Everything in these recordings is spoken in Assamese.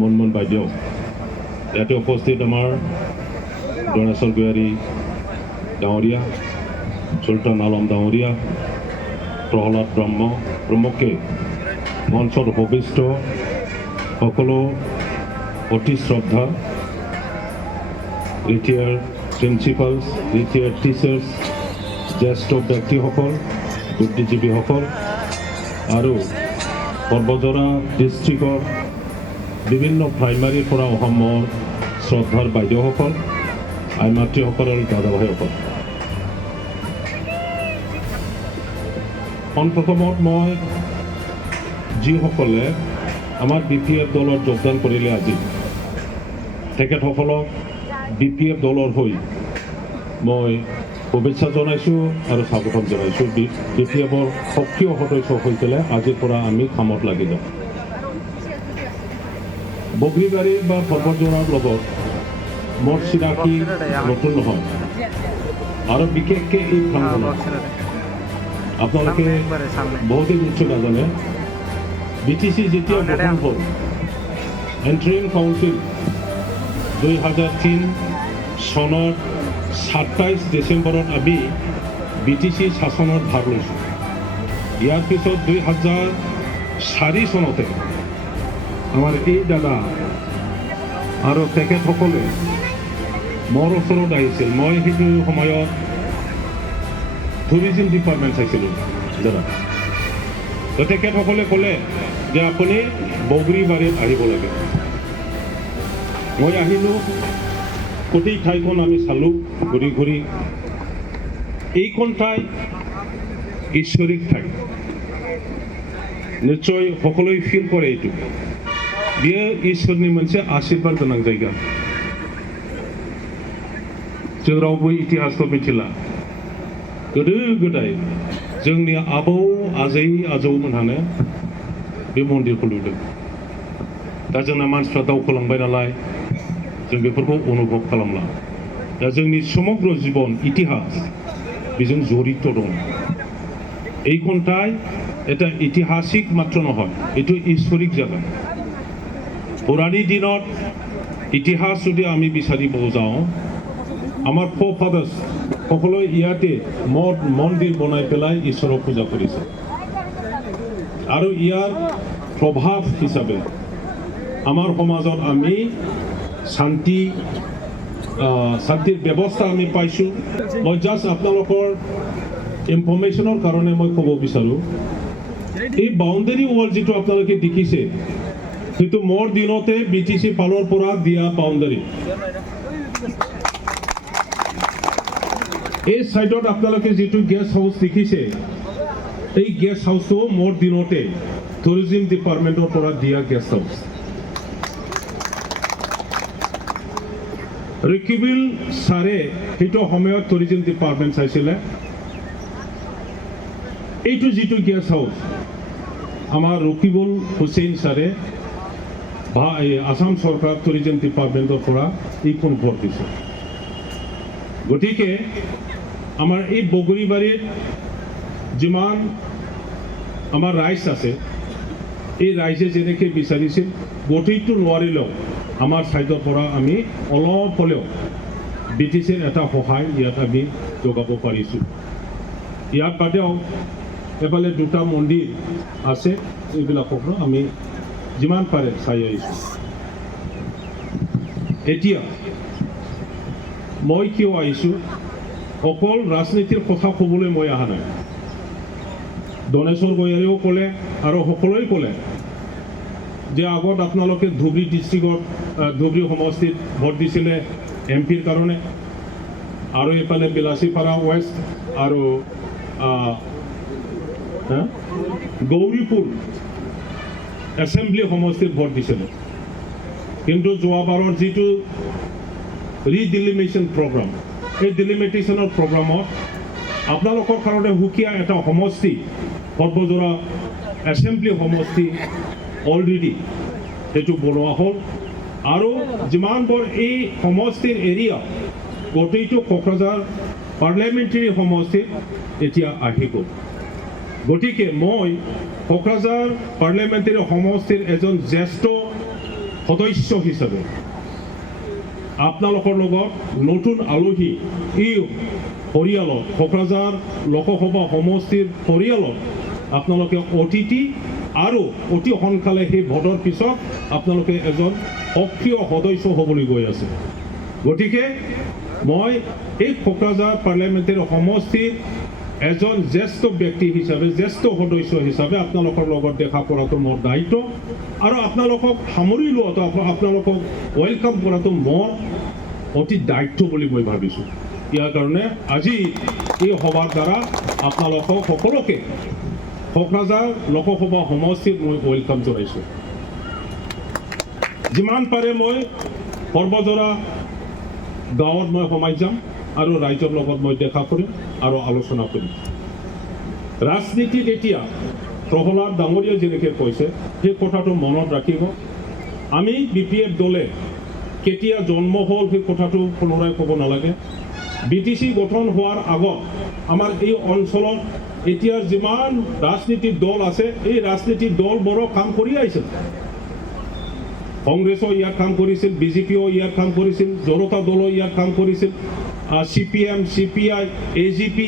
মনমন বাইদেউ ইয়াতে উপস্থিত আমাৰ দৰাচল গোৱাৰী ডাঙৰীয়া, চুলতান আলম ডাঙৰীয়া, প্ৰহ্লাদ ব্ৰহ্মকে মঞ্চত উপবিষ্ট সকলো অতি শ্ৰদ্ধা ৰিটায়াৰ্ড প্ৰিন্সিপালছ, ৰিটায়াৰ্ড টিচাৰ্ছ, জ্যেষ্ঠ ব্যক্তিসকল, বুদ্ধিজীৱীসকল আৰু সৰ্বজৰা ডিষ্ট্ৰিক্টৰ বিভিন্ন প্ৰাইমাৰীৰ পৰা অহা মোৰ শ্ৰদ্ধাৰ বাইদেউসকল, আই মাতৃসকল আৰু দাদা ভাইসকল, প্ৰথমত মই যিসকলে আমাৰ BPF দলত যোগদান কৰিলে আজি তেখেতসকলক BPF দলৰ হৈ মই শুভেচ্ছা জনাইছোঁ আৰু স্বাগতম জনাইছোঁ। BPFৰ সক্ৰিয় সদস্য হৈ পেলাই আজিৰ পৰা আমি কামত লাগি যাওঁ। বগৰীবাৰী বা পৰ্বতজোৰাৰ লগত মোৰ চিনাকি নতুন নহয় আৰু বিশেষকৈ এই ফাংচনত আপোনালোকে বহুতেই নিশ্চয় নাজানে BTC যেতিয়া গঠন হ'ল এণ্ট্ৰিং কাউন্সিল 2003 চনৰ 27 ডিচেম্বৰত আমি BTC শাসনত ভাগ লৈছোঁ ইয়াৰ পিছত 2004 চনতে আমাৰ এই দাদা আৰু তেখেতসকলে মোৰ ওচৰত আহিছিল মই সেইটো সময়ত টুৰিজিম ডিপাৰ্টমেণ্ট চাইছিলোঁ দাদা তো তেখেতসকলে ক'লে যে আপুনি বগৰীবাৰীত আহিব লাগে মই আহিলোঁ গোটেই ঠাইখন আমি চালোঁ ঘূৰি ঘূৰি এইখন ঠাই ঈশ্বৰিক ঠাই নিশ্চয় সকলোৱে ফিল কৰে এইটো बियो इसोरनि मोनसे आशीर्बाद गोनां जायगा जों रावबो इतिहासखौ मिथिला गोदो गोदाय जोंनि आबौ आजै आजौमोनहानो बे मन्दिरखौ लुदों दा जोंना मानसिफ्रा दावखोलांबाय नालाय जों बेफोरखौ अनुभव खालामला दा जोंनि समग्र जीवन इतिहास बेजों जড়িত दं এই খন্থাই এটা ঐতিহাসিক মাত্ৰ নহয় এইটো ঈশ্বৰিক জায়গা পুৰানি দিনত ইতিহাস যদি আমি বিচাৰিব যাওঁ আমাৰ ফ'ৰফাদাৰ্ছ সকলোৱে ইয়াতে মঠ মন্দিৰ বনাই পেলাই ঈশ্বৰক পূজা কৰিছে আৰু ইয়াৰ প্ৰভাৱ হিচাপে আমাৰ সমাজত আমি শান্তিৰ ব্যৱস্থা আমি পাইছোঁ মই জাষ্ট আপোনালোকৰ ইনফৰমেশ্যনৰ কাৰণে মই ক'ব বিচাৰোঁ এই বাউণ্ডাৰী ৱাল যিটো আপোনালোকে দেখিছে কিন্তু মোৰ দিনতে BTC ফালৰ পৰা দিয়া বাউণ্ডাৰী এই সাইডত আপোনালোকে যেটো গেষ্ট হাউস দেখিছে এই গেষ্ট হাউসটো মোৰ দিনতে টুৰিজিম ডিপাৰ্টমেণ্টৰ পৰা দিয়া গেষ্ট হাউস ৰিকিবিল সাৰে সেইটো সময়ত টুৰিজিম ডিপাৰ্টমেণ্ট চাইছিলে এইটো যেটো গেষ্ট হাউস আমাৰ ৰকিবুল হুছেইন সাৰে আসাম সৰকাৰ টুৰিজম ডিপাৰ্টমেন্টৰ পৰা এইখন ঘৰ দিছে গতিকে আমাৰ এই বগৰীবাৰীত যিমান আমাৰ ৰাইজ আছে এই ৰাইজে যেনেকৈ বিচাৰিছিল গোটেইটো নোৱাৰিলেও আমাৰ সাইডৰ পৰা আমি অলপ হ'লেও BTCৰ এটা সহায় ইয়াত আমি যোগাব পাৰিছোঁ ইয়াত বাদেও এফালে দুটা মন্দিৰ আছে এইবিলাককো আমি যিমান পাৰে চাই আহিছোঁ এতিয়া মই কিয় আহিছোঁ অকল ৰাজনীতিৰ কথা ক'বলৈ মই অহা নাই দনেশ্বৰ গয়াৰীও ক'লে আৰু সকলোৱে ক'লে যে আগত আপোনালোকে ধুবুৰী ডিষ্ট্ৰিক্টত ধুবুৰী সমষ্টিত ভোট দিছিলে MPৰ কাৰণে আৰু এফালে বিলাসীপাৰা ৱেষ্ট আৰু গৌৰীপুৰ এসেম্বলি সমষ্টিত ভোট দিছিলে কিন্তু যোৱাবাৰৰ যেটো ৰিডিলিমিটেশ্যন প্ৰগ্ৰাম এই ডিলিমিটেশ্যনৰ প্ৰগ্ৰামত আপোনালোকৰ কাৰণে হুকিয়া এটা সমষ্টি সৰ্বজোৰা এসেম্বলি সমষ্টি অলৰেডি এইটো বনোৱা হ'ল আৰু যিমানবোৰ এই সমষ্টিৰ এৰিয়া গোটেইটো কোকৰাঝাৰ পাৰ্লিয়ামেণ্টাৰী সমষ্টিত এতিয়া আহি গ'ল গতিকে মই কোকৰাঝাৰ পাৰ্লিয়ামেণ্টাৰী সমষ্টিৰ এজন জ্যেষ্ঠ সদস্য হিচাপে আপোনালোকৰ লগত নতুন আলহী এই পৰিয়ালত কোকৰাঝাৰ লোকসভা সমষ্টিৰ পৰিয়ালত আপোনালোকে অতিথি আৰু অতি সোনকালে সেই ভোটৰ পিছত আপোনালোকে এজন সক্ৰিয় সদস্য হ'বলৈ গৈ আছে গতিকে মই এই কোকৰাঝাৰ পাৰ্লিয়ামেণ্টাৰী সমষ্টিৰ এজন জ্যেষ্ঠ ব্যক্তি হিচাপে জ্যেষ্ঠ সদস্য হিচাপে আপোনালোকৰ লগত দেখা কৰাটো মোৰ দায়িত্ব আৰু আপোনালোকক সামৰি লোৱাটো আপোনালোকক ওয়েলকাম কৰাটো মোৰ অতি দায়িত্ব বুলি মই ভাবিছোঁ ইয়াৰ কাৰণে আজি এই সভাৰ দ্বাৰা আপোনালোকক সকলোকে কোকৰাঝাৰ লোকসভা সমষ্টিত মই ওয়েলকাম জনাইছোঁ যিমান পাৰে মই সৰ্বজোৰা গাঁৱত মই সোমাই যাম আৰু ৰাইজৰ লগত মই দেখা কৰিম আৰু আলোচনা কৰিম ৰাজনীতিত এতিয়া প্ৰহ্লাদ ডাঙৰীয়া যেনেকৈ কৈছে সেই কথাটো মনত ৰাখিব আমি BPF দলে কেতিয়া জন্ম হ'ল সেই কথাটো পুনৰাই ক'ব নালাগে। BTC গঠন হোৱাৰ আগত আমাৰ এই অঞ্চলত এতিয়া যিমান ৰাজনীতিক দল আছে এই ৰাজনীতিক দলবোৰো কাম কৰি আহিছিল। কংগ্ৰেছও ইয়াত কাম কৰিছিল, BJPও ইয়াত কাম কৰিছিল, জনতা দলো ইয়াত কাম কৰিছিল, CPM, CPI, AGP,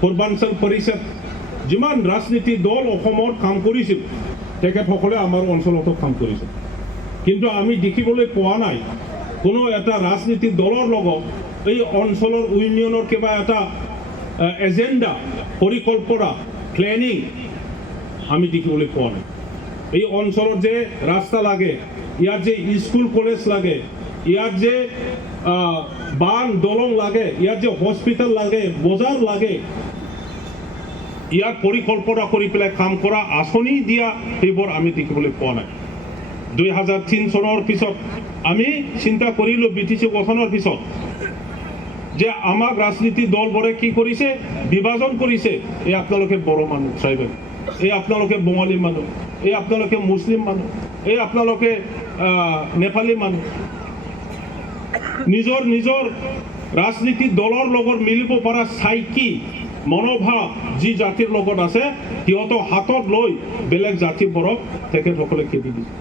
পূৰ্বাঞ্চল পৰিষদ যিমান ৰাজনীতিক দল অসমত কাম কৰিছিল তেখেতসকলে আমাৰ অঞ্চলতো কাম কৰিছিল। কিন্তু আমি দেখিবলৈ পোৱা নাই কোনো এটা ৰাজনীতিক দলৰ লগত এই অঞ্চলৰ উন্নয়নৰ কিবা এটা এজেণ্ডা, পৰিকল্পনা, প্লেনিং আমি দেখিবলৈ পোৱা নাই। এই অঞ্চলত যে ৰাস্তা লাগে, ইয়াত যে স্কুল কলেজ লাগে, ইয়াত যে বান দলং লাগে, ইয়াত যে হস্পিটেল লাগে, বজাৰ লাগে, ইয়াত পৰিকল্পনা কৰি পেলাই কাম কৰা আঁচনি দিয়া সেইবোৰ আমি দেখিবলৈ পোৱা নাই। 2003 চনৰ পিছত আমি চিন্তা কৰিলোঁ BTC গঠনৰ পিছত যে আমাক ৰাজনীতি দলবোৰে কি কৰিছে, বিভাজন কৰিছে। এই আপোনালোকে বড়ো মানুহ ট্ৰাইবেল, এই আপোনালোকে বঙালী মানুহ, এই আপোনালোকে মুছলিম মানুহ, এই আপোনালোকে নেপালী মানুহ। নিজৰ নিজৰ ৰাজনীতি দলৰ লগত মিলিব পৰা চাইকি মনোভাৱ যি জাতিৰ লগত আছে সিহঁতক হাতত লৈ বেলেগ জাতিবোৰক তেখেতসকলে খেদি দিছে।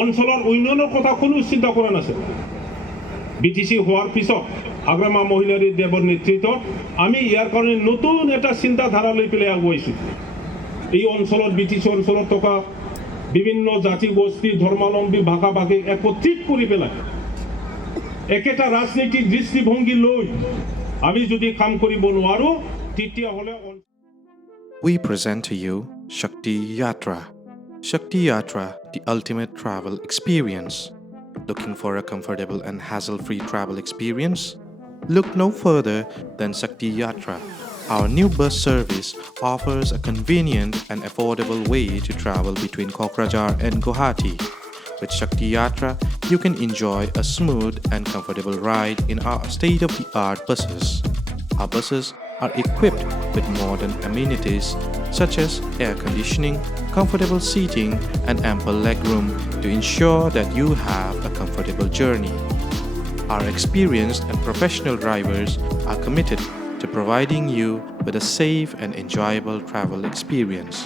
অঞ্চলৰ উন্নয়নৰ কথা কোনো চিন্তা কৰা নাছিল। BTC হোৱাৰ পিছত আগ্ৰামা মহিলাৰী দেৱৰ নেতৃত্বত আমি ইয়াৰ কাৰণে নতুন এটা চিন্তাধাৰা লৈ পেলাই আগুৱাইছোঁ। এই অঞ্চলত BTC অঞ্চলত থকা বিভিন্ন জাতি গোষ্ঠী, ধৰ্মাৱলম্বী, ভাষা ভাষীক একত্ৰিত কৰি পেলাই একেটা ৰাজনৈতিক দৃষ্টিভংগী লৈ আমি যদি কাম কৰিব নোৱাৰোঁ তেতিয়াহ'লে We present to you Shakti Yatra. Shakti Yatra, the ultimate travel experience. Looking for a comfortable and hassle-free travel experience? Look no further than Shakti Yatra. Our new bus service offers a convenient and affordable way to travel between Kokrajhar and Guwahati. With Shakti Yatra, you can enjoy a smooth and comfortable ride in our state-of-the-art buses. Our buses are equipped with modern amenities such as air conditioning, comfortable seating, and ample legroom to ensure that you have a comfortable journey. Our experienced and professional drivers are committed to providing you with a safe and enjoyable travel experience.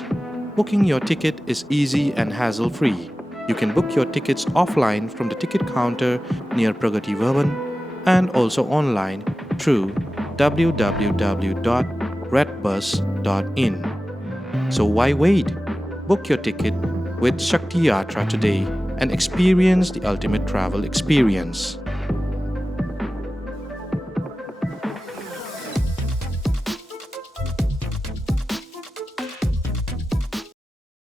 Booking your ticket is easy and hassle-free. You can book your tickets offline from the ticket counter near Pragati Bhavan and also online through www.redbus.in. So why wait? Book your ticket with Shakti Yatra today and experience the ultimate travel experience.